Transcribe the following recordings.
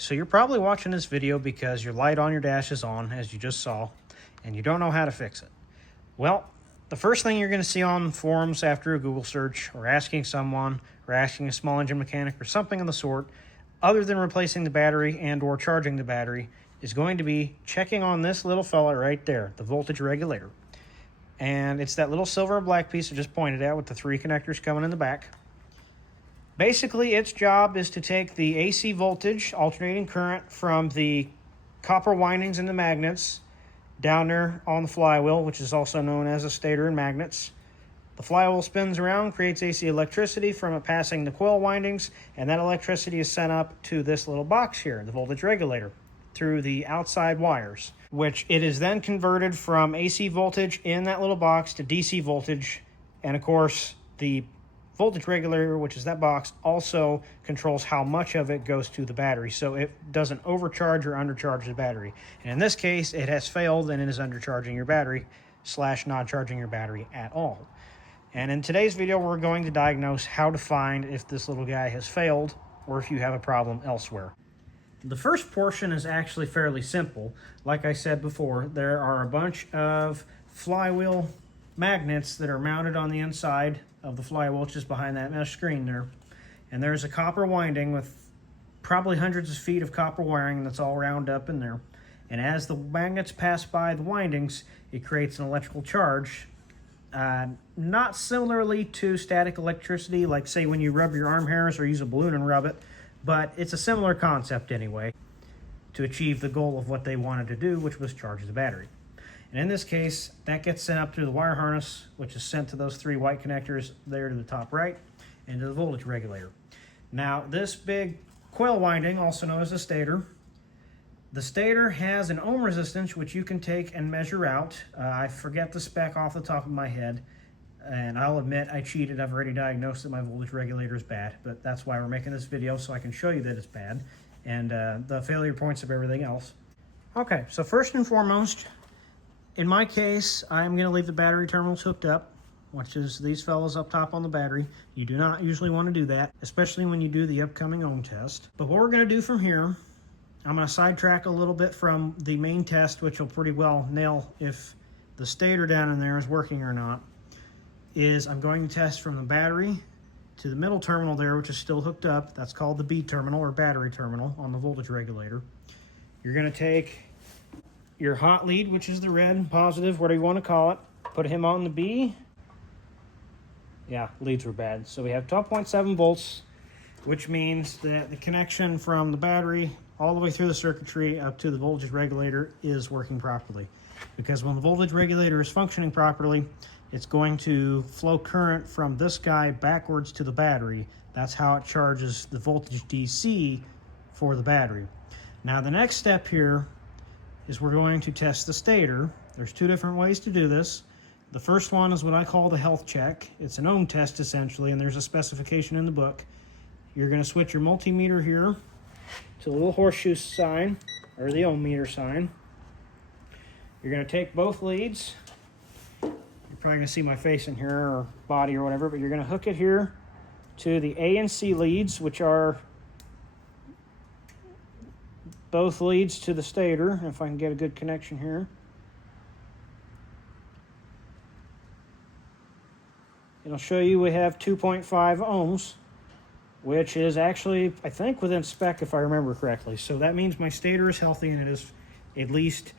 So you're probably watching this video because your light on your dash is on, as you just saw, and you don't know how to fix it. Well, the first thing you're going to see on forums after a Google search, or asking someone, or asking a small engine mechanic, or something of the sort, other than replacing the battery and or charging the battery, is going to be checking on this little fella right there, the voltage regulator. And it's that little silver and black piece I just pointed at with the 3 connectors coming in the back. Basically, its job is to take the AC voltage, alternating current, from the copper windings in the magnets down there on the flywheel, which is also known as a stator and magnets. The flywheel spins around, creates AC electricity from it passing the coil windings, and that electricity is sent up to this little box here, the voltage regulator, through the outside wires, which it is then converted from AC voltage in that little box to DC voltage. And of course, the voltage regulator, which is that box, also controls how much of it goes to the battery, so it doesn't overcharge or undercharge the battery. And in this case, it has failed and it is undercharging your battery / not charging your battery at all. And in today's video, we're going to diagnose how to find if this little guy has failed or if you have a problem elsewhere. The first portion is actually fairly simple. Like I said before, there are a bunch of flywheel magnets that are mounted on the inside of the flywheel, just behind that mesh screen there. And there's a copper winding with probably hundreds of feet of copper wiring that's all wound up in there. And as the magnets pass by the windings, it creates an electrical charge. Not similarly to static electricity, like say when you rub your arm hairs or use a balloon and rub it, but it's a similar concept anyway, to achieve the goal of what they wanted to do, which was charge the battery. And in this case, that gets sent up through the wire harness, which is sent to those 3 white connectors there to the top right, and to the voltage regulator. Now, this big coil winding, also known as a stator, the stator has an ohm resistance, which you can take and measure out. I forget the spec off the top of my head, and I'll admit I cheated. I've already diagnosed that my voltage regulator is bad, but that's why we're making this video, so I can show you that it's bad, and the failure points of everything else. Okay, so first and foremost, in my case, I'm going to leave the battery terminals hooked up, which is these fellows up top on the battery. You do not usually want to do that, especially when you do the upcoming ohm test. But what we're going to do from here, I'm going to sidetrack a little bit from the main test, which will pretty well nail if the stator down in there is working or not, is I'm going to test from the battery to the middle terminal there, which is still hooked up. That's called the B terminal, or battery terminal, on the voltage regulator. You're going to take your hot lead, which is the red, positive, whatever you want to call it, put him on the B. Yeah, leads were bad. So we have 12.7 volts, which means that the connection from the battery all the way through the circuitry up to the voltage regulator is working properly. Because when the voltage regulator is functioning properly, it's going to flow current from this guy backwards to the battery. That's how it charges the voltage DC for the battery. Now the next step here is we're going to test the stator. There's 2 different ways to do this. The first one is what I call the health check. It's an ohm test essentially, and there's a specification in the book. You're going to switch your multimeter here to the little horseshoe sign, or the ohm meter sign. You're going to take both leads. You're probably going to see my face in here, or body or whatever, but you're going to hook it here to the A and C leads, which are both leads to the stator, if I can get a good connection here. It'll show you we have 2.5 ohms, which is actually, I think, within spec if I remember correctly. So that means my stator is healthy, and it is at least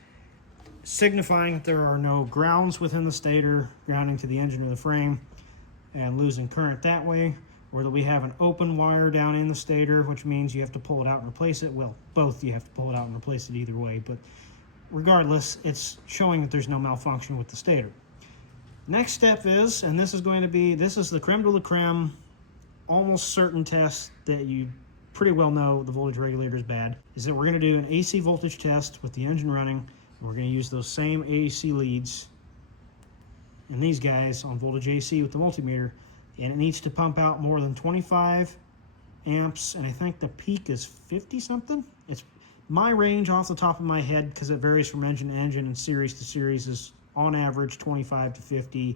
signifying that there are no grounds within the stator, grounding to the engine or the frame, and losing current that way, or that we have an open wire down in the stator, which means you have to pull it out and replace it. Well, both, you have to pull it out and replace it either way, but regardless, it's showing that there's no malfunction with the stator. Next step is, and this is the creme de la creme, almost certain test that you pretty well know the voltage regulator is bad, is that we're going to do an AC voltage test with the engine running, and we're going to use those same AC leads and these guys on voltage AC with the multimeter, and it needs to pump out more than 25 amps, and I think the peak is 50 something. It's my range off the top of my head, because it varies from engine to engine and series to series, is on average 25 to 50.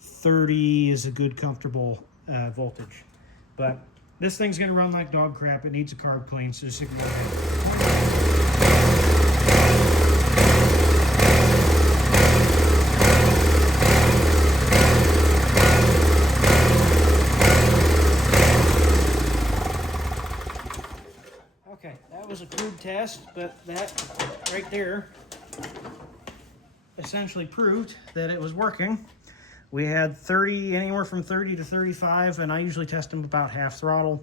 30 is a good comfortable voltage. But This thing's going to run like dog crap. It needs a carb clean, so just ignore it. Okay, that was a crude test, but that right there essentially proved that it was working. We had 30, anywhere from 30 to 35, and I usually test them about half throttle.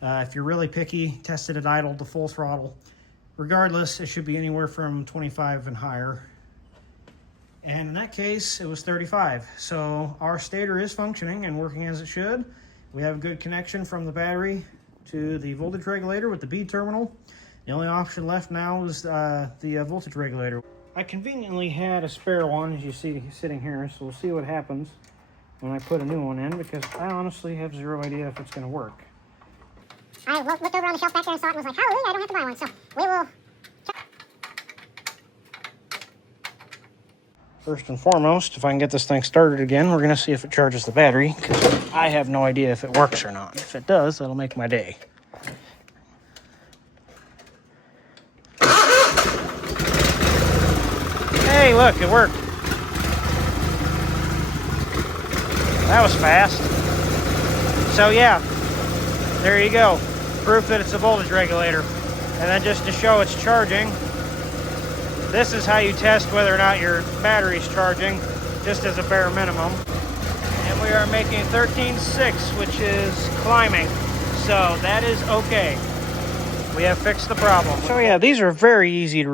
If you're really picky, test it at idle to full throttle. Regardless, it should be anywhere from 25 and higher. And in that case, it was 35. So our stator is functioning and working as it should. We have a good connection from the battery to the voltage regulator with the B terminal. The only option left now is the voltage regulator. I conveniently had a spare one, as you see sitting here, so we'll see what happens when I put a new one in, because I honestly have zero idea if it's going to work. I looked over on the shelf back there and saw it and was like, hallelujah, I don't have to buy one, so we will check. First and foremost, if I can get this thing started again, we're going to see if it charges the battery, because I have no idea if it works or not. If it does, that'll make my day. Hey, look, it worked. That was fast. So yeah, there you go. Proof that it's a voltage regulator. And then just to show it's charging, this is how you test whether or not your battery's charging, just as a bare minimum. And we are making 13.6, which is climbing. So that is okay. We have fixed the problem. So yeah, these are very easy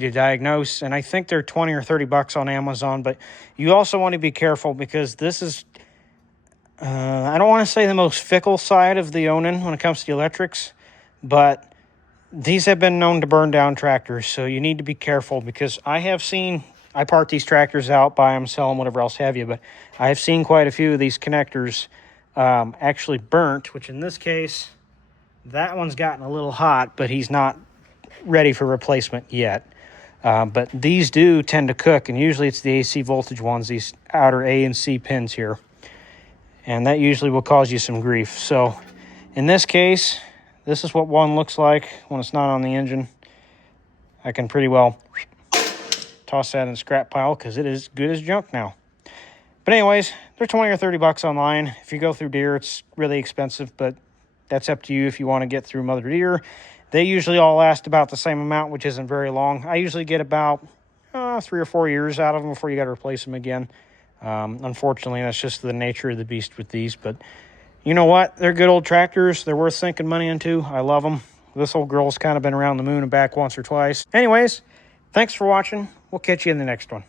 to diagnose, and I think they're 20 or 30 bucks on Amazon, but you also want to be careful because this is, I don't want to say the most fickle side of the Onan when it comes to the electrics, but these have been known to burn down tractors, so you need to be careful because I part these tractors out, buy them, sell them, whatever else have you, but I have seen quite a few of these connectors actually burnt, which in this case, that one's gotten a little hot, but he's not ready for replacement yet. But these do tend to cook, and usually it's the AC voltage ones, these outer A and C pins here. And that usually will cause you some grief. So in this case, this is what one looks like when it's not on the engine. I can pretty well toss that in the scrap pile because it is good as junk now. But anyways, they're 20 or 30 bucks online. If you go through Deere, it's really expensive, but that's up to you if you want to get through Mother Deere. They usually all last about the same amount, which isn't very long. I usually get about 3 or 4 years out of them before you got to replace them again. Unfortunately, that's just the nature of the beast with these. But you know what? They're good old tractors. They're worth sinking money into. I love them. This old girl's kind of been around the moon and back once or twice. Anyways, thanks for watching. We'll catch you in the next one.